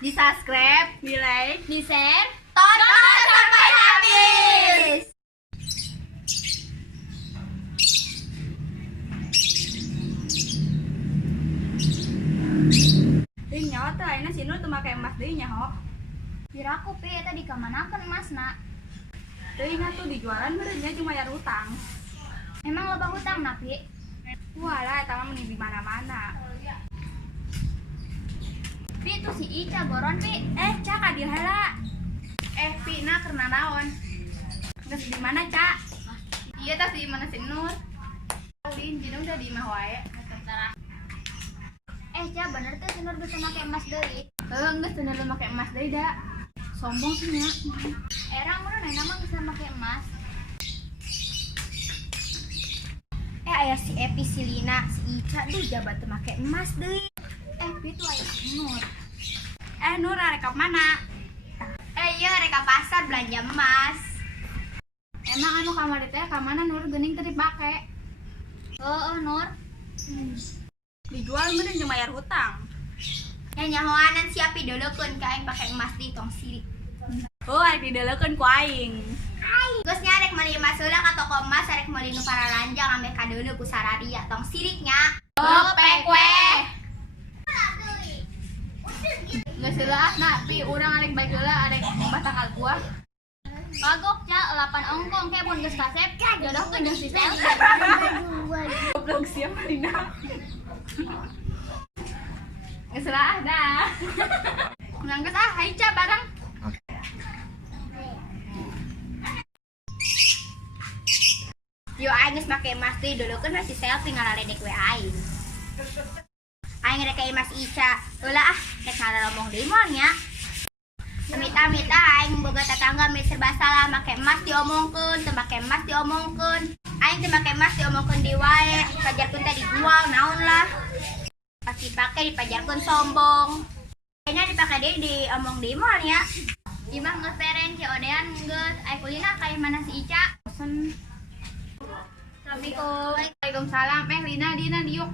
di subscribe, di like, di share, tonton sampai habis. Ding nyawa teh ayeuna si Nur teu make emas deui nya ho. Piraku pi eta dikamanakeun emasna. Deui na tuh dijualan meureun nya cuma bayar hutang. Emang loba hutang na pi? Walah eta mah mending di mana-mana. Pi itu si Ica goron pi. Cak ka dieu heula. Pi na keur nanaon? Geus di mana, Cak? Iya tah di mana si Nur? Ulin jadi udah di imah wae. Ca bener tuh si Nur bisa make emas deui. Geus teu lu make emas deui da. Sombong sih nya. Erang meureun ayeuna mah bisa make emas. Aya si Epi, si Lina, si Ica duh jabat teu make emas deui. Epi tuh aya si Nur. Nur arek ka mana? Iya rek ka pasar belanja emas. Emang anu kamari teh ka mana Nur geuning teu dipake? Heeh Nur. Dijual meureun jeung bayar hutang. Nyahoanan si Api deulekeun ka aing pake emas di tong sirik. Arek dideulekeun ku aing. Geus nya rek meuli emas heula ka toko emas rek meuli nu paralanjang ambe kadeuleu ku sararia tong siriknya. Gopek we. Geus heula na pi urang arek bae heula arek batakal gua. Bagok Ca 8 ongkong ke mun geus kasep jodohkeun jeung si Selvi. Goblok sia Marina. Geus heula dah. Urang geus hai Ca bareng. Yo aing geus make emas deui deulekeun si Selvi ngalaledek we aing. Aing rek ka emas Ica. Heula rek ngaromong deui moal nya. Amit-amit aing boga tetangga me serba salah make emas diomongkeun, teu make emas diomongkeun. Aing teu make emas diomongkeun di wae, pajarkeun teh dijual naon lah. Pas dipake dipajarkeun sombong. Kayaknya dipake deui diomong deui moal nya. Imah geus peren ci odean geus. Ai kulina ka mana si Ica? Bosen. Assalamualaikum. Waalaikumsalam. Lina dina diuk.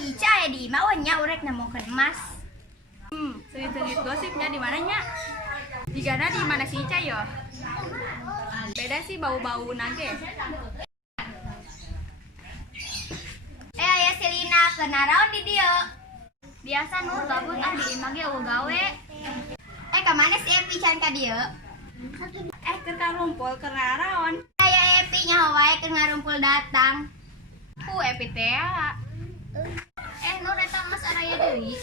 Ica ya di imah nya urek nemukeun emas. Sengit-sengit gosipnya di mananya? Digana di mana si Ica yo? Beda sih bau-bau nage. Aya si Lina keur naraon di dieu? Biasa Nur gabut di imah ge eueuh gawe. Ka mana si Epi can ka dieu? Keur karumpul keur naraon? Aya Epi nya wae keur ngarumpul datang. Epi teh. Nur eta emas araya deui.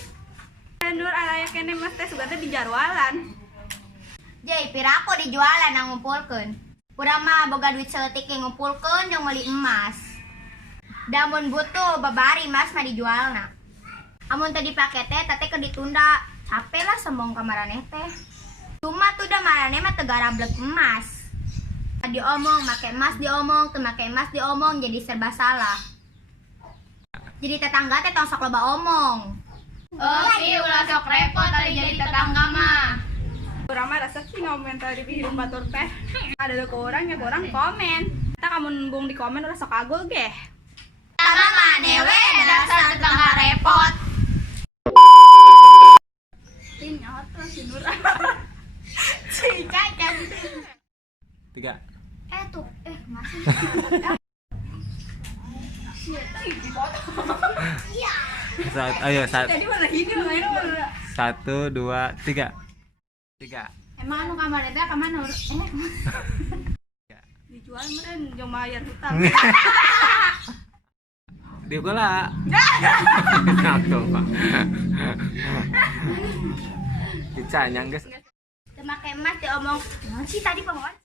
Nur araya kene mas teh sugan teh dijarwalan. Jadi piraku dijualan ngumpulkeun. Urang mah boga duit seutik ge ngumpulkeun jeung meuli emas. Da mun butuh babari emas mah dijualna. Amun teu dipake teh teh keur ditunda. Capek lah sombong ka maraneh teh. Cuma tuh da maraneh mah teu garablek emas. Diomong make emas diomong, teu make emas diomong jadi serba salah. Jadi tetangga teh tong sok loba omong. Pi ulah sok repot tadi jadi tetangga mah. Urang mah resep sih ngomentar di hidup batur teh. Ada ke orang ya orang komen. Kita kamu nembung di komen udah sok agul ge. Sama maneh we dasar tetangga repot. Tin nyaho tuh si Nur. Si Caca. 3. Tuh, masih. Ayo Jadi mana ini mana? 1, 2, 3. 3. Emang anu kamar eta ka mana? Dijual meureun jeung bayar hutang. Dia gula. Ngaku Pak. Dicanyang geus. Teu make emas diomong. Naon sih tadi pangwan?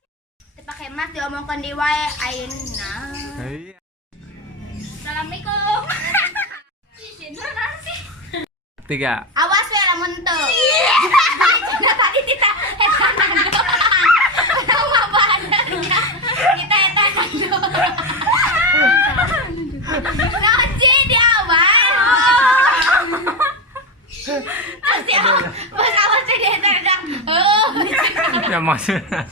Teu make emas diomongkeun di wae ayeuna. Iya. Assalamualaikum. Si Nur naon sih? 3. Awas we lamun teu. Cenah tadi kita eta nando. Tahu mah bahannya. Kita eta nando. Naon sih di awal? Pasti pas awas di eta nando. Ya maksudnya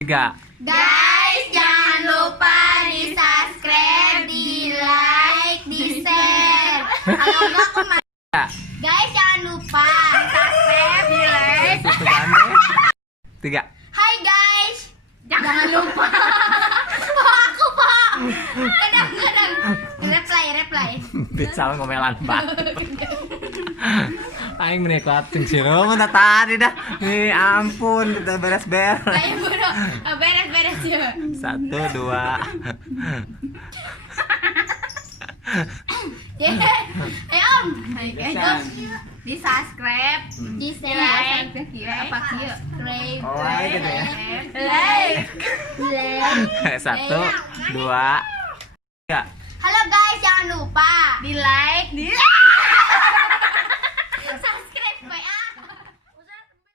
3. Guys, jangan lupa di subscribe, di like, di share. Enggak kemarin. Guys, jangan lupa subscribe, di like. Situ gandeng. 3. Hai guys, jangan lupa. Aku pak. Kadang-kadang reply. Bisa ngomelan banget. Aing menikmatin si Roman tadi dah. Nih ampun, kita beres-beres. Kayak bro, beres-beres ya. 1, 2. Ayo om. Di subscribe, Di like, like. apa sih? Oh, aing gitu ya. Like. 1, 2, 3. Halo guys, jangan lupa Di like, di